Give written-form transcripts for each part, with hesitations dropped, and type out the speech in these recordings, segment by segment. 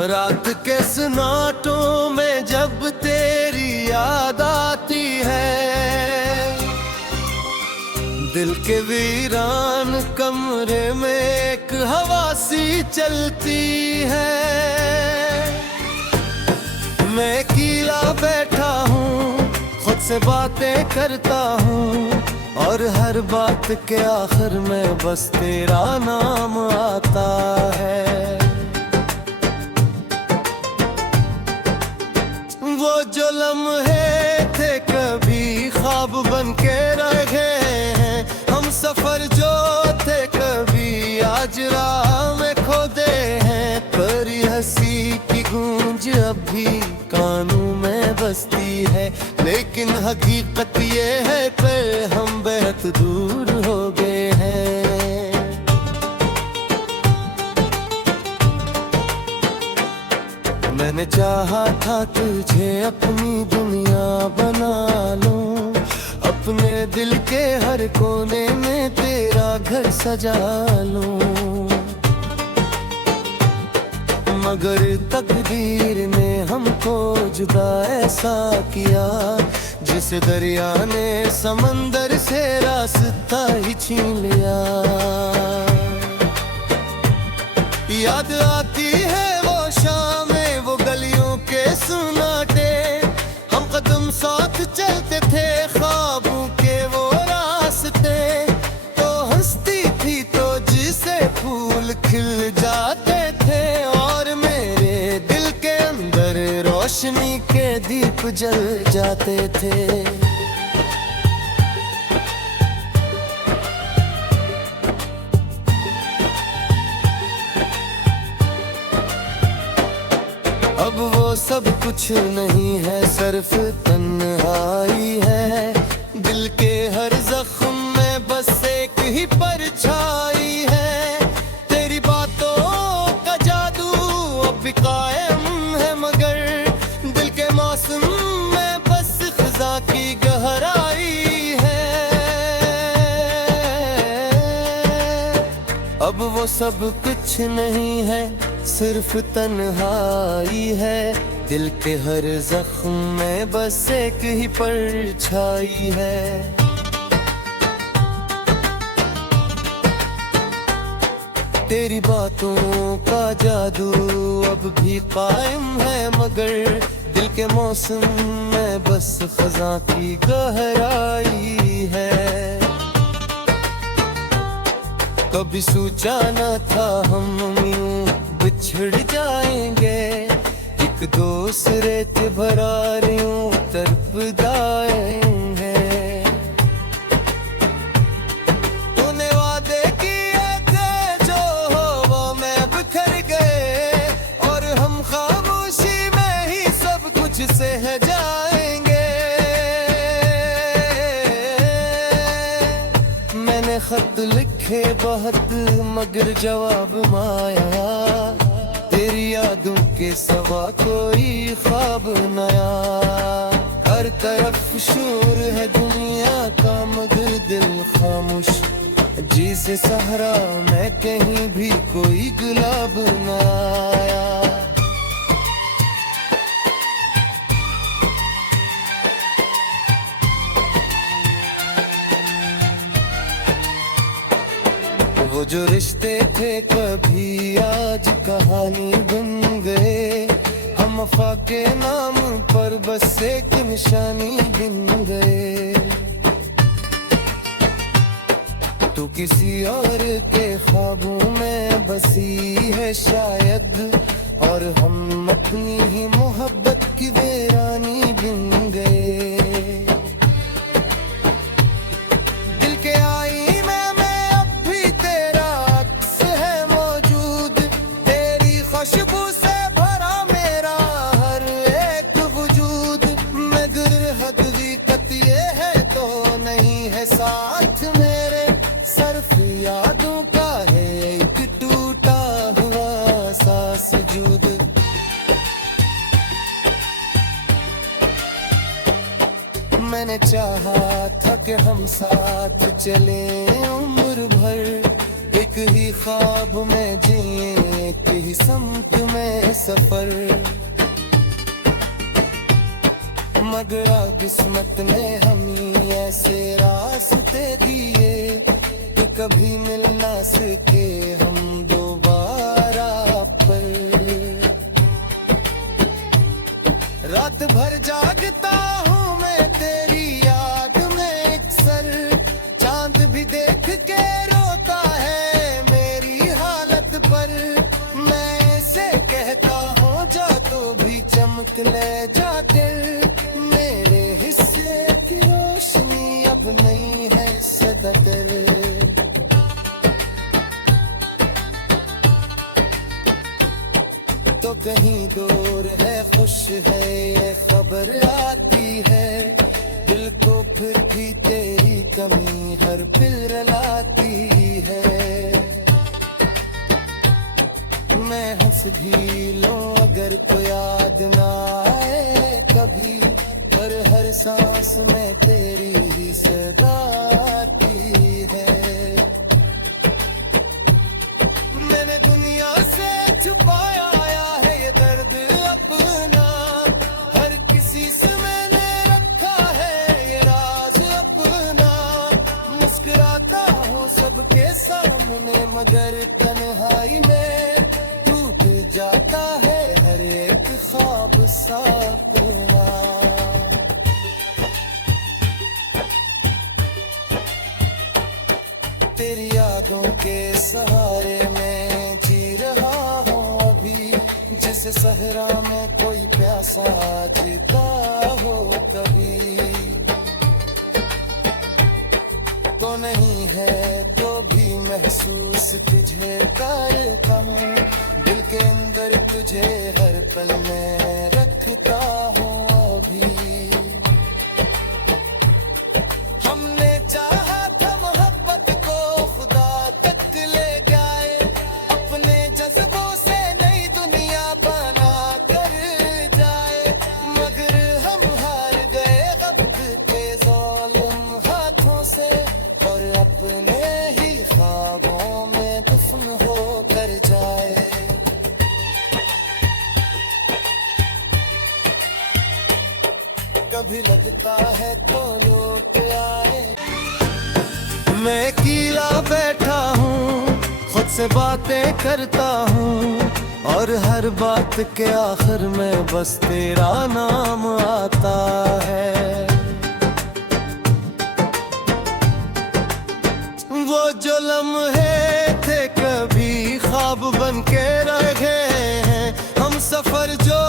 रात के सन्नाटों में जब तेरी याद आती है, दिल के वीरान कमरे में एक हवा सी चलती है। मैं अकेला बैठा हूँ, खुद से बातें करता हूँ, और हर बात के आखिर में बस तेरा नाम आता है। वो जो लम्हे थे कभी ख्वाब बन के रह गए हैं, हम सफर जो थे कभी आज राह में खो दे हैं। परी हंसी की गूंज अब भी कानों में बसती है, लेकिन हकीकत ये है कि हम बेहद दूर हो गए हैं। मैंने चाहा था तुझे अपनी दुनिया बना लूं, अपने दिल के हर कोने में तेरा घर सजा लूं, मगर तकदीर ने हमको जुदा ऐसा किया, जिस दरिया ने समंदर से रास्ता ही छीन लिया। याद आती है वो शामें, वो गलियों के सुनाटे, हम कदम साथ चलते थे ख्वाबों के वो रास्ते। तो हंसती थी तो जिसे फूल खिल जाते थे, और मेरे दिल के अंदर रोशनी के दीप जल जाते थे। अब वो सब कुछ नहीं है, सिर्फ तन्हाई है। दिल के हर जख्म में बस एक ही परछाई है। तेरी बातों का जादू अब भी कायम है, मगर दिल के मौसम में बस खिजा की गहराई है। अब वो सब कुछ नहीं है, सिर्फ तन्हाई है। दिल के हर जख्म में बस एक ही परछाई है। तेरी बातों का जादू अब भी कायम है, मगर दिल के मौसम में बस खज़ां की गहराई है। कभी सोचा न था हम यूं बिछड़ जाएंगे, एक दूसरे से भरा यूं तरफ जाएंगे। तूने वादे किए थे जो हो वो मैं बिखर गए, और हम खामोशी में ही सब कुछ सह जाएंगे। मैंने खत लिखे बहुत, मगर जवाब माया, तेरी यादों के सिवा कोई ख्वाब नया। हर तरफ शोर है दुनिया का, मगर दिल खामोश, जिसे सहरा में कहीं भी कोई गुलाब न आया। वो जो रिश्ते थे कभी आज कहानी बन गए, हम वफा के नाम पर बस एक निशानी बन गए। तू किसी और के ख्वाबों में बसी है शायद, और हम अपनी ही मोहब्बत की वीरानी बन गए। दिल के आईने में अब भी तेरा अक्स है मौजूद, तेरी खुशबू से भरा मेरा हर एक वजूद। मगर हकीकत ये है तो नहीं है साथ मेरे, सिर्फ यादों का है एक टूटा हुआ सा सुजूद। मैंने चाहा था कि हम साथ चले उम्र भर, एक एक ही ख्वाब में जिए, एक ही समत में सफर, मगर किस्मत ने हमें ऐसे रास्ते दिए कि कभी मिल ना सके हम दोबारा पर। रात भर जागता हूँ मैं तेरी याद में अक्सर, चांद भी देख के रोता है मेरी हालत पर। मैं ऐसे कहता हूँ जा तो भी चमक ले जाते, मेरे हिस्से की रोशनी अब नहीं है सदा तेरे। तो कहीं दूर है खुश है ये खबर आती है, दिल को फिर भी तेरी कमी हर पल रुलाती है। मैं हंस भी लूं अगर तो याद ना आए कभी, पर हर सांस में तेरी ही सदा आती है। मैंने दुनिया से छुपाया है ये दर्द अपना, हर किसी से मैंने रखा है ये राज अपना। मुस्कुराता हूँ सबके सामने मगर तन्हाई में टूट जाता है हर एक ख्वाब सपना। तेरी यादों के सहारे में जी रहा हूँ अभी, जैसे सहरा में कोई प्यासा जीता हो कभी। तो नहीं है तो भी महसूस तुझे करता हूँ, दिल के अंदर तुझे हर पल में रखता हूँ अभी। हमने चाहा था मोहब्बत को खुदा तक ले जाए, अपने जज्बों से नई दुनिया बना कर जाए, मगर हम हार गए वक्त के ज़ालिम हाथों से, और अपने ही ख्वाबों में दफन हो कर जाए। कभी लगता है तो लौट आए। मैं अकेला बैठा हूँ खुद से बातें करता हूँ, और हर बात के आखिर में बस तेरा नाम आता है। वो जो लम्हे थे कभी ख्वाब बन के रह गए हैं, हम सफर जो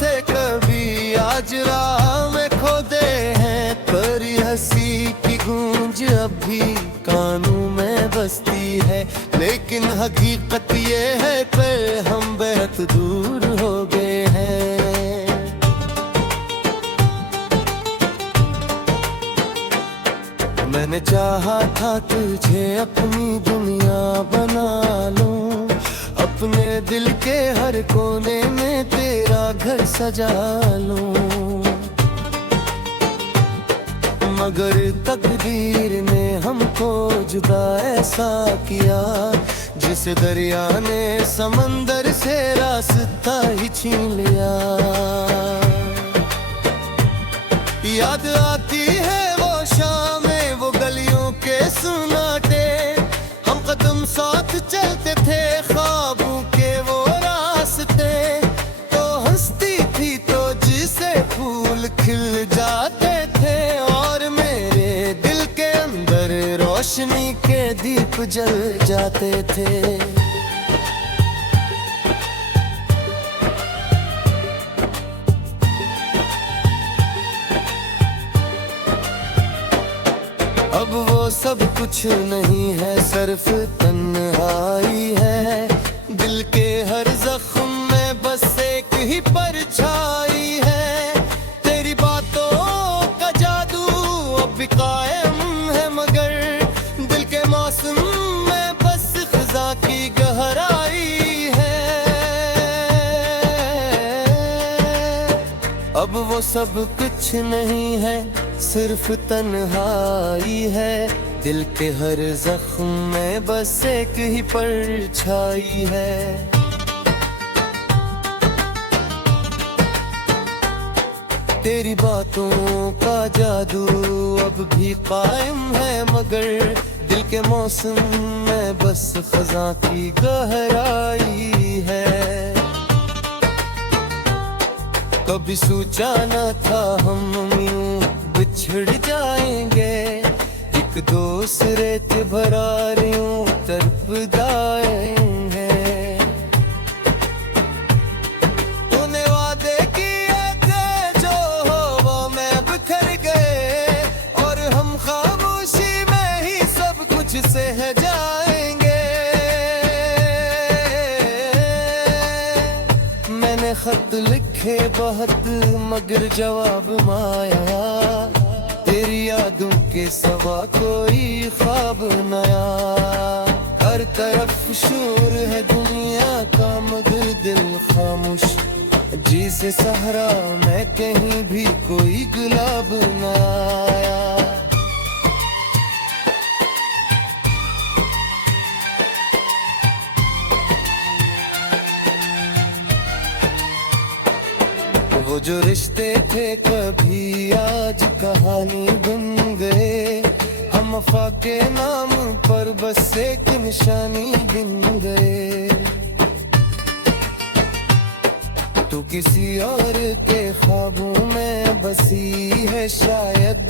थे कभी आज राह में खोदे हैं। तेरी हंसी की गूंज अब भी कानों में बसती है, लेकिन हकीकत ये है कि हम बहुत दूर हो गए हैं। मैंने चाहा था तुझे अपनी दुनिया बना लूं, अपने दिल के हर कोने में तेरा घर सजा लूं, मगर तकदीर ने हमको जुदा ऐसा किया, जिस दरिया ने समंदर से रास्ता ही छीन लिया। याद आती है वो शामें, वो गलियों के सुनाटे, हम कदम साथ चलते थे ख्वाबों के वो रास्ते। तो हंसती थी तो जिसे फूल खिल जाते थे, और मेरे दिल के अंदर रोशनी के दीप जल जाते थे। अब वो सब कुछ नहीं है, सिर्फ तन्हाई है। दिल के हर जख्म में बस एक ही परछाई है। तेरी बातों का जादू अब भी कायम है, मगर दिल के मौसम में बस खिजा की गहराई है। अब वो सब कुछ नहीं है, सिर्फ तन्हाई है। दिल के हर जख्म में बस एक ही परछाई है। तेरी बातों का जादू अब भी कायम है, मगर दिल के मौसम में बस खज़ां की गहराई है। कभी सोचा न था हम यूं बिछड़ जाएंगे, एक दूसरे से भरा यूं तरफ जाएंगे। तूने वादे किए थे जो हो वो मैं बिखर गए, और हम खामोशी में ही सब कुछ सह जाएंगे। मैंने खत लिखे बहुत मगर जवाब माया, तेरी यादों के सिवा कोई ख्वाब नया। हर तरफ शोर है दुनिया का मगर दिल खामोश, जी से सहरा मैं कहीं भी कोई गुलाब न आया। वो जो रिश्ते थे कभी आज कहानी बन गए, हम वफा के नाम पर बस एक निशानी गिन गए। तू किसी और के ख्वाबों में बसी है शायद,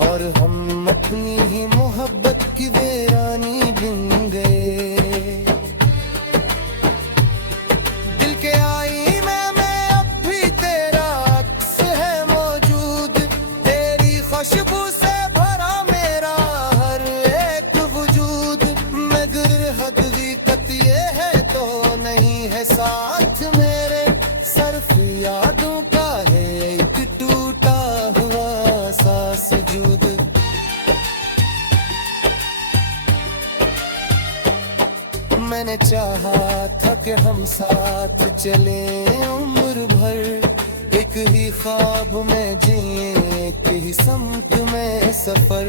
और हम अपनी ही मोहब्बत की वीरानी बन गए। दिल के आईने में अब भी तेरा अक्स है मौजूद, तेरी खुशबू से भरा मेरा हर एक वजूद। मगर हकीकत ये है तो नहीं है साथ मेरे, सिर्फ यादों का है एक टूटा हुआ सा सुजूद। मैंने चाहा था कि हम साथ चले उम्र भर, एक ही ख्वाब में जिए एक ही समत में सफर।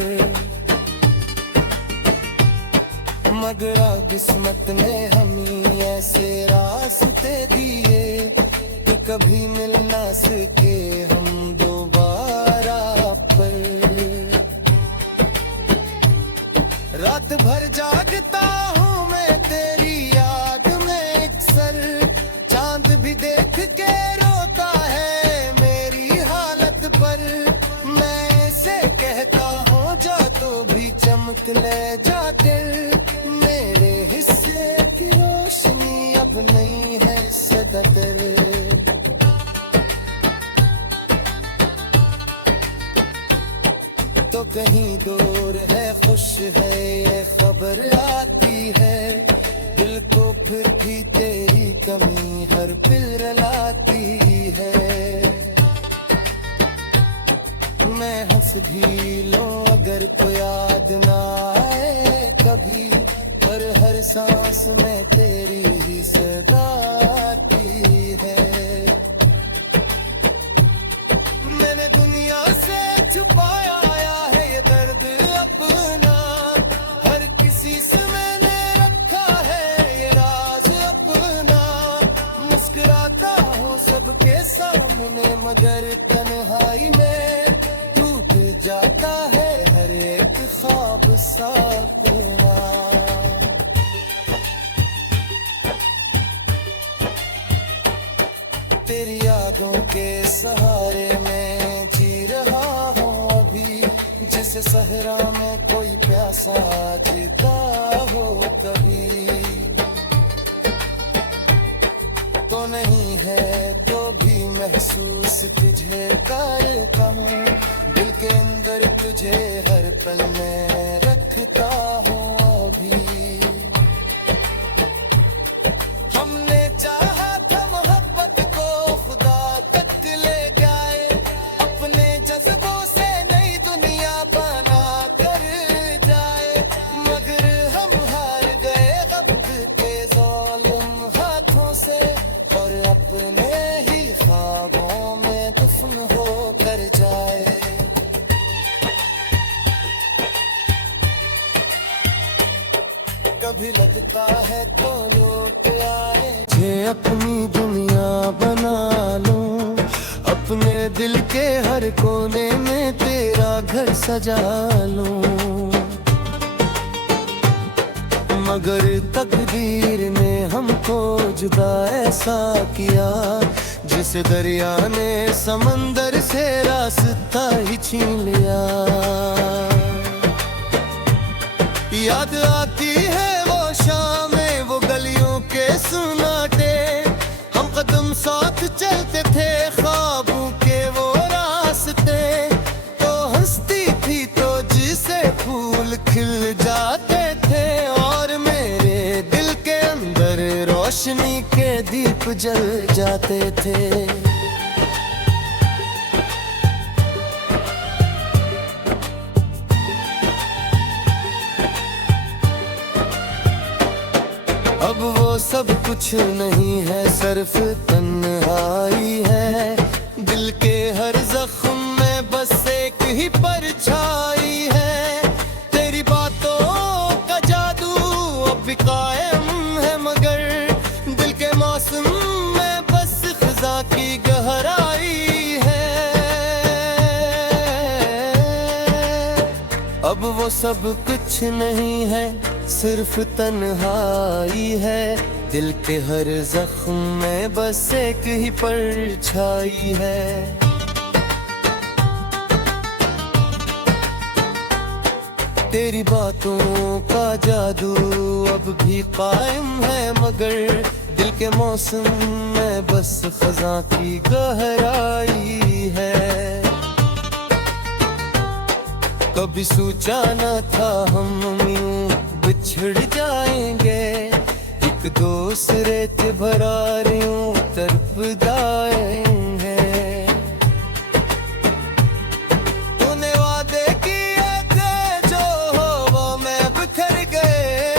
मगर किस्मत ने हमें ऐसे रास्ते दिए कि कभी मिल ना सके हम दोबारा पर। रात भर जागता हूँ मैं तेरी याद में अक्सर, चांद भी देख के रोता है मेरी हालत पर। मैं ऐसे कहता हूँ जा तो भी चमक ले जाते, मेरे हिस्से की रोशनी अब नहीं है सदा तेरे। तो कहीं दूर है खुश है ये खबर आती है, दिल को फिर भी तेरी कमी हर पल रुलाती है। मैं हंस भी लूं अगर तो याद ना आए कभी, पर हर सांस में तेरी ही सदा आती है। मैंने दुनिया से छुपाया है ये दर्द अपना, हर किसी से मैंने रखा है ये राज अपना। मुस्कुराता हूँ सबके सामने मगर तन्हाई में टूट जाता है हर एक ख्वाब सपना। तेरी यादों के सहारे में जी रहा हूँ अभी, जैसे सहरा में कोई प्यासा जीता हो कभी। तो नहीं है तो भी महसूस तुझे करता हूँ, दिल के अंदर तुझे हर पल में रखता हूँ अभी। हमने चाहा था मोहब्बत को खुदा तक ले जाए, अपने जज्बों से नई दुनिया बना कर जाए। मगर हम हार गए वक्त के ज़ालिम हाथों से, और अपने ही ख्वाबों में दफन हो कर जाए। लगता है तो लौट आए। मुझे अपनी दुनिया बना लूं, अपने दिल के हर कोने में तेरा घर सजा लूं। मगर तकदीर ने हमको जुदा ऐसा किया, जिसे दरिया ने समंदर से रास्ता ही छीन लिया। याद आती है वो शामें, वो गलियों के सुनाटे, हम कदम साथ चलते थे ख्वाबों के वो रास्ते। तो हंसती थी तो जिसे फूल खिल जाते थे, और मेरे दिल के अंदर रोशनी के दीप जल जाते थे। अब वो सब कुछ नहीं है, सिर्फ तन्हाई है। दिल के हर जख्म में बस एक ही परछाई है। तेरी बातों का जादू अब भी कायम है, मगर दिल के मौसम में बस खिजा की गहराई है। अब वो सब कुछ नहीं है, सिर्फ तन्हाई है। दिल के हर जख्म में बस एक ही परछाई है। तेरी बातों का जादू अब भी कायम है, मगर दिल के मौसम में बस खज़ां की गहराई है। कभी सोचा न था हम यूं बिछड़ जाएंगे, एक दूसरे से भरा यूं तरफ जाएंगे। तूने वादे किए थे जो हो वो मैं बिखर गए,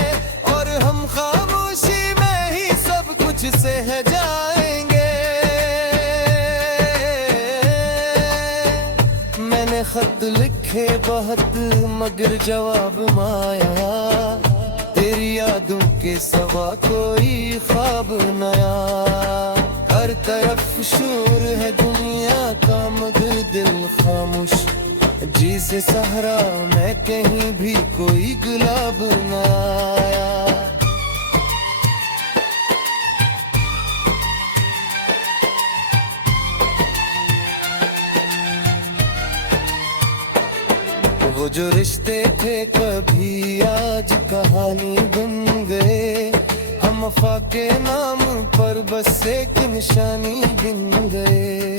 और हम खामोशी में ही सब कुछ सह जाएंगे। मैंने खत लिखे बहुत, मगर जवाब माया। तेरी यादों के सिवा कोई ख्वाब नया। हर तरफ शोर है दुनिया का, मगर दिल खामोश। जी से सहरा मैं कहीं भी कोई गुलाब न आया। वो जो रिश्ते थे कभी आज कहानी बन गए, हम वफा के नाम पर बस एक निशानी गिन गए।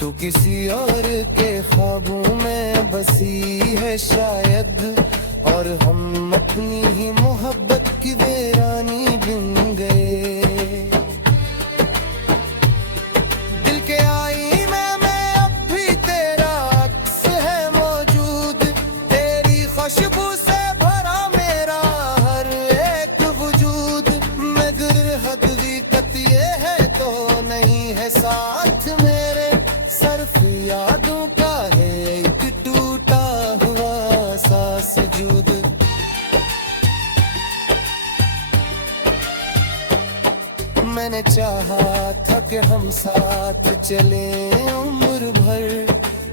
तू किसी और के ख्वाबों में बसी है शायद, और हम अपनी ही मोहब्बत की वीरानी बन गए। दिल के आईने में अब भी तेरा अक्स है मौजूद, तेरी खुशबू से भरा मेरा हर एक वजूद। मगर हकीकत ये है तो नहीं है साथ मेरे, सिर्फ यादों का है एक टूटा हुआ सा सजूद। मैंने चाहा था कि हम साथ चले उम्र भर,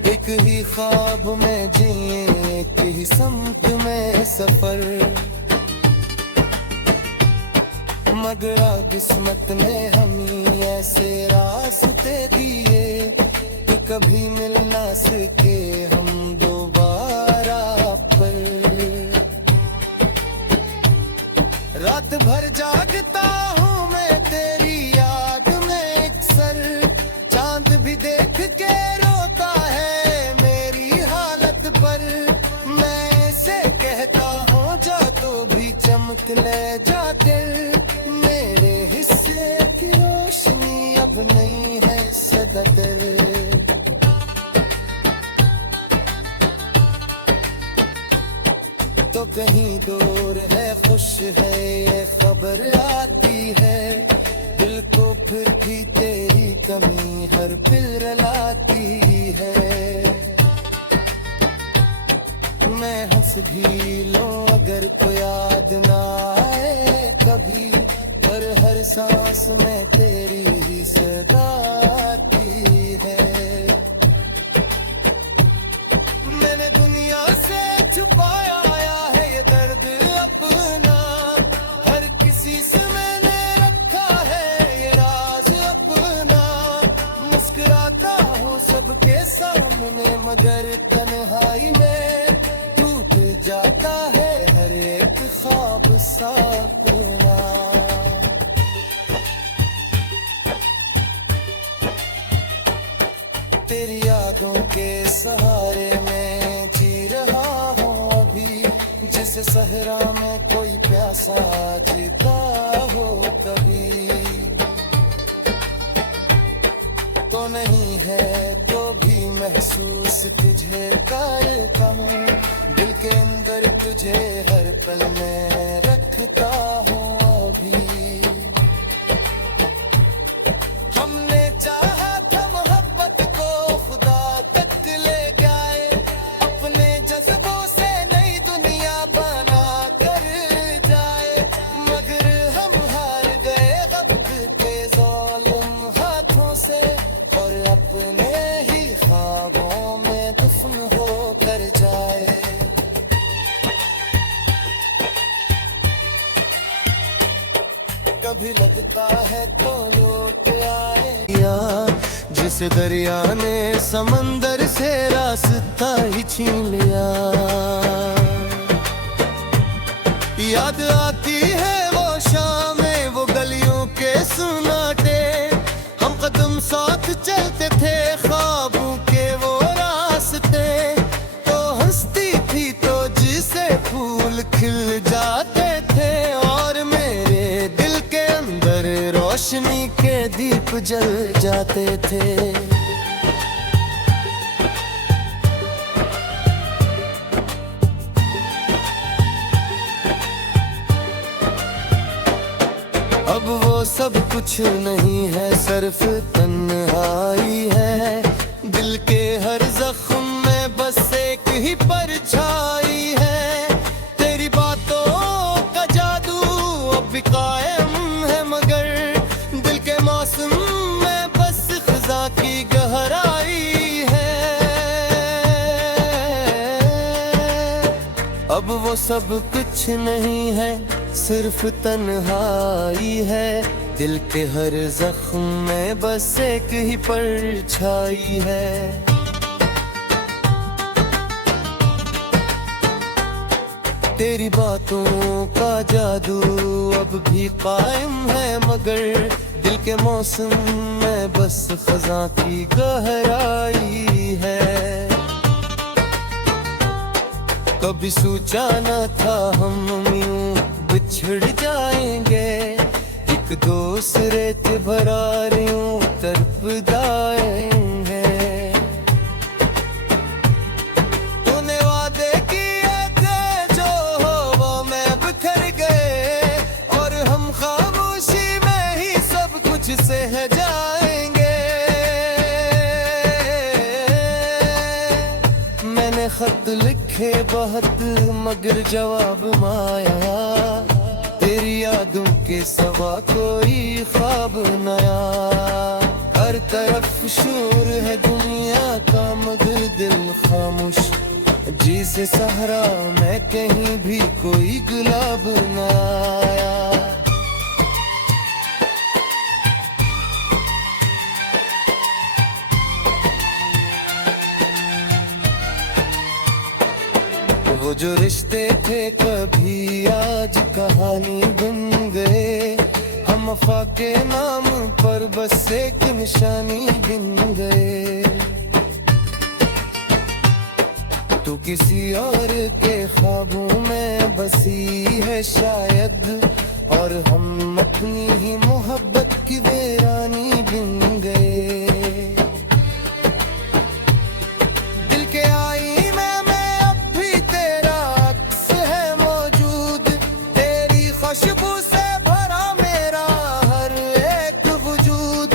एक ही ख्वाब में जिए एक ही समत में सफर। मगर किस्मत ने हमें ऐसे रास्ते दिए कि कभी मिल ना सके हम दोबारा पर। रात भर जागता हूँ मैं तेरी याद में अक्सर, चांद भी देख के रोता है मेरी हालत पर। मैं ऐसे कहता हूँ जा तो भी चमक ले जाते, मेरे हिस्से की रोशनी अब नहीं है सदा तेरे। तो कहीं दूर है खुश है ये खबर आती है, दिल को फिर भी तेरी कमी हर पल रुलाती है। मैं सांस भी लो अगर तो याद ना आए कभी, पर हर सांस में तेरी ही सदा आती है। मैंने दुनिया से छुपाया है ये दर्द अपना, हर किसी से मैंने रखा है ये राज अपना। मुस्कुराता हूँ सबके सामने मगर तन्हाई में टूट जाता है हर एक ख्वाब सपना। तेरी यादों के सहारे में जी रहा हूँ अभी, जैसे सहरा में कोई प्यासा जीता हो कभी। तो नहीं है तो भी महसूस तुझे करता हूँ, दिल के अंदर तुझे हर पल में रखता हूँ अभी। हमने चाहा था मोहब्बत को खुदा तक ले जाए, अपने जज्बों से नई दुनिया बना कर जाए, मगर हम हार गए वक्त के ज़ालिम हाथों से और अपने ही ख्वाबों में दफन हो कर जाए। कभी लगता है तो लौट आए या जिस दरिया ने समंदर से रास्ता ही छीन लिया। याद आती है वो शामें वो गलियों के सुनाटे, हम कदम साथ चलते थे ख्वाबों के वो रास्ते। तो हंसती थी तो जिसे फूल खिल जाते थे और मेरे दिल के अंदर रोशनी के दीप जल जाते थे। अब वो सब कुछ नहीं है सिर्फ तन्हाई है, दिल के हर जख्म में बस एक ही परछाई है। तेरी बातों का जादू अब भी कायम है मगर दिल के मौसम में बस खिजा की गहराई है। अब वो सब कुछ नहीं है सिर्फ तन्हाई है, दिल के हर जख्म में बस एक ही परछाई है। तेरी बातों का जादू अब भी कायम है मगर दिल के मौसम में बस खज़ां की गहराई है। कभी सोचा न था हम यूं बिछड़ जाएंगे, एक दूसरे से भरा यूं तरफ जाएंगे। तूने वादे किए थे जो हो वो मैं बिखर गए और हम खामोशी में ही सब कुछ सह जाएंगे। मैंने खत लिखे बहुत मगर जवाब माया, तेरी यादों के सिवा कोई ख्वाब नया। हर तरफ शोर है दुनिया का मगर दिल खामोश, जिसे सहरा में कहीं भी कोई गुलाब न आया। वो जो रिश्ते थे कभी आज कहानी बन गए, हम वफा के नाम पर बस एक निशानी बन गए। तू किसी और के ख्वाबों में बसी है शायद और हम अपनी ही मोहब्बत की वीरानी बन गए। दिल के आईने में अब भी तेरा अक्स है मौजूद, तेरी खुशबू से भरा मेरा हर एक वजूद।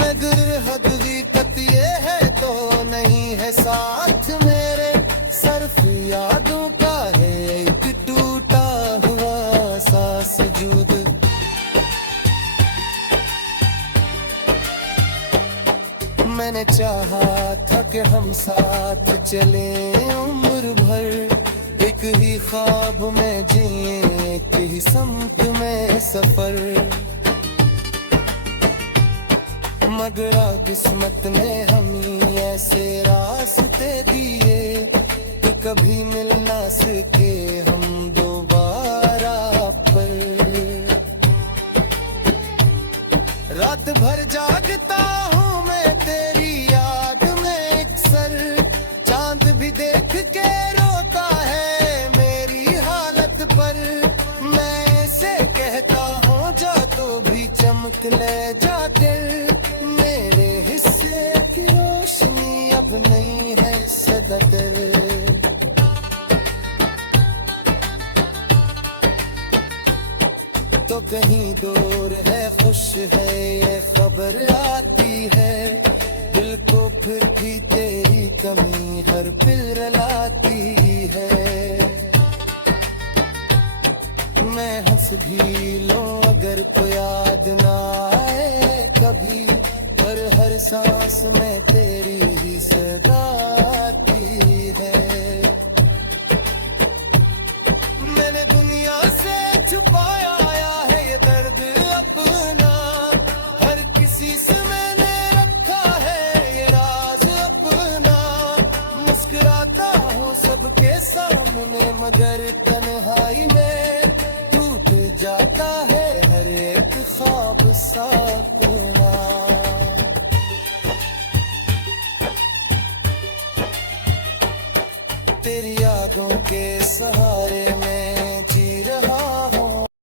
मगर हकीकत ये है तो नहीं है साथ मेरे, सिर्फ यादों का है मैंने चाहा था कि हम साथ चले उम्र भर, एक ही ख्वाब में जिए एक ही समत में सफर। मगर किस्मत ने हमें ऐसे रास्ते दिए कि कभी मिल ना सके हम दोबारा पर। रात भर जागता हूँ मैं तेरी याद में अक्सर, चांद भी देख के रोता है मेरी हालत पर। मैं ऐसे कहता हूँ जा तो भी चमक ले जा दिल, मेरे हिस्से की रोशनी अब नहीं है सदा दिल। तो कहीं दूर है खुश है ये खबर आती है, दिल को फिर भी तेरी कमी हर पल रुलाती है। मैं हंस भी लूं अगर तो याद ना आए कभी, पर हर सांस में तेरी ही सदा आती है। मैंने दुनिया से छुपाया है ये दर्द अपना, हर किसी से मैंने रखा है ये राज अपना। मुस्कुराता हूँ सबके सामने मगर तन्हाई में टूट जाता है हर एक ख्वाब सपना। तेरी यादों के सहारे में